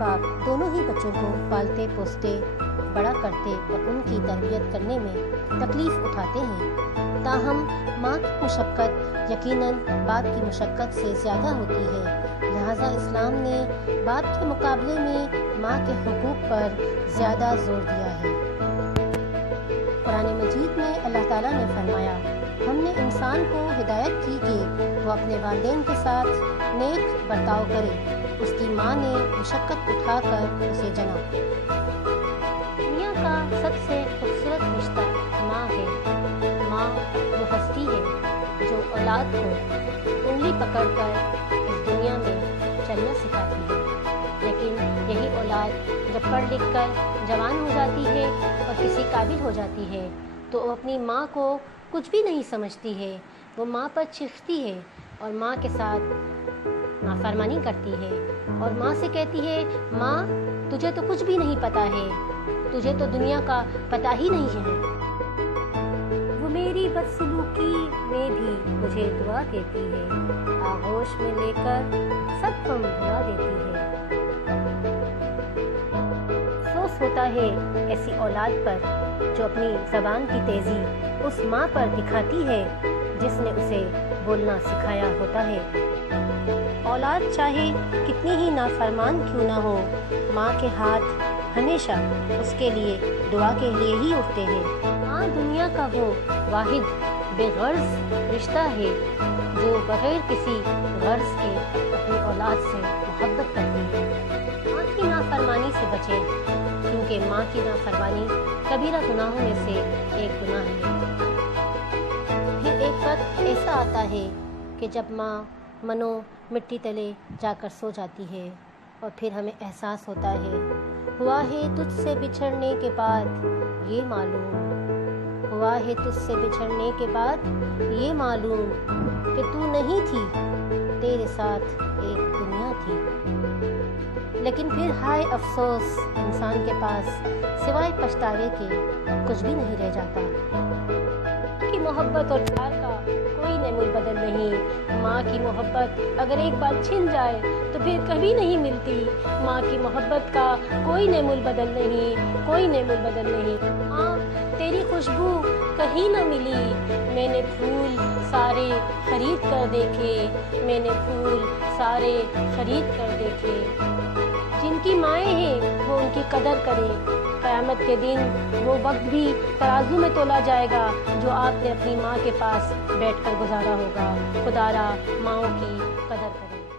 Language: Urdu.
باپ دونوں ہی بچوں کو پالتے پوستے بڑا کرتے اور ان کی تربیت کرنے میں تکلیف اٹھاتے ہیں، تاہم ماں کی مشقت یقیناً باپ کی مشقت سے زیادہ ہوتی ہے، لہٰذا اسلام نے باپ کے مقابلے میں ماں کے حقوق پر زیادہ زور دیا ہے۔ قرآن مجید میں اللہ تعالیٰ نے فرمایا، ہم نے انسان کو ہدایت کی کہ وہ اپنے والدین کے ساتھ نیک برتاؤ کرے، اس کی ماں نے مشقت اٹھا کر اسے جنا۔ دنیا کا سب سے خوبصورت رشتہ ماں ہے۔ ماں وہ ہستی ہے جو اولاد کو انگلی پکڑ کر اس دنیا میں چلنا سکھاتی ہے، لیکن یہی اولاد جب پڑھ لکھ کر جوان ہو جاتی ہے اور کسی قابل ہو جاتی ہے تو وہ اپنی ماں کو کچھ بھی نہیں سمجھتی ہے، وہ ماں پر چیختی ہے اور ماں کے ساتھ نافرمانی کرتی ہے اور ماں سے کہتی ہے، ماں تجھے تو کچھ بھی نہیں پتہ ہے، تجھے تو دنیا کا پتہ ہی نہیں ہے۔ وہ میری بدسلوکی میں بھی مجھے دعا دیتی ہے، آغوش میں لے کر سب غم بھلا دیتی ہے۔ افسوس ہوتا ہے ایسی اولاد پر جو اپنی زبان کی تیزی اس ماں پر دکھاتی ہے جس نے اسے بولنا سکھایا ہوتا ہے۔ اولاد چاہے کتنی ہی نافرمان کیوں نہ ہو، ماں کے ہاتھ ہمیشہ اس کے لیے دعا کے لیے ہی اٹھتے ہیں۔ ماں دنیا کا وہ واحد بے غرض رشتہ ہے جو بغیر کسی غرض کے اپنی اولاد سے محبت کرتی ہے۔ ماں کی نافرمانی سے بچیں، کیونکہ ماں کی نافرمانی کبیرہ گناہوں میں سے ایک گناہ ہے۔ پھر ایک وقت ایسا آتا ہے کہ جب ماں منو مٹی تلے جا کر سو جاتی ہے اور پھر ہمیں احساس ہوتا ہے، ہوا ہے تجھ سے بچھڑنے کے بعد یہ معلوم، ہوا ہے تجھ سے بچھڑنے کے بعد یہ معلوم کہ تو نہیں تھی، تیرے ساتھ ایک دنیا تھی۔ لیکن پھر ہائے افسوس، انسان کے پاس سوائے پچھتاوے کے کچھ بھی نہیں رہ جاتا۔ ماں کی محبت اور پیار کا کوئی نعم البدل نہیں۔ ماں کی محبت اگر ایک بار چھن جائے تو پھر کبھی نہیں ملتی۔ ماں کی محبت کا کوئی نعم البدل نہیں، کوئی نعم البدل نہیں۔ ماں تیری خوشبو کہیں نہ ملی، میں نے پھول سارے خرید کر دیکھے، میں نے پھول سارے خرید کر دیکھے۔ جن کی مائیں ہیں وہ ان کی قدر کریں، قیامت کے دن وہ وقت بھی ترازو میں تولا جائے گا جو آپ نے اپنی ماں کے پاس بیٹھ کر گزارا ہوگا۔ خدا را ماؤں کی قدر کریں۔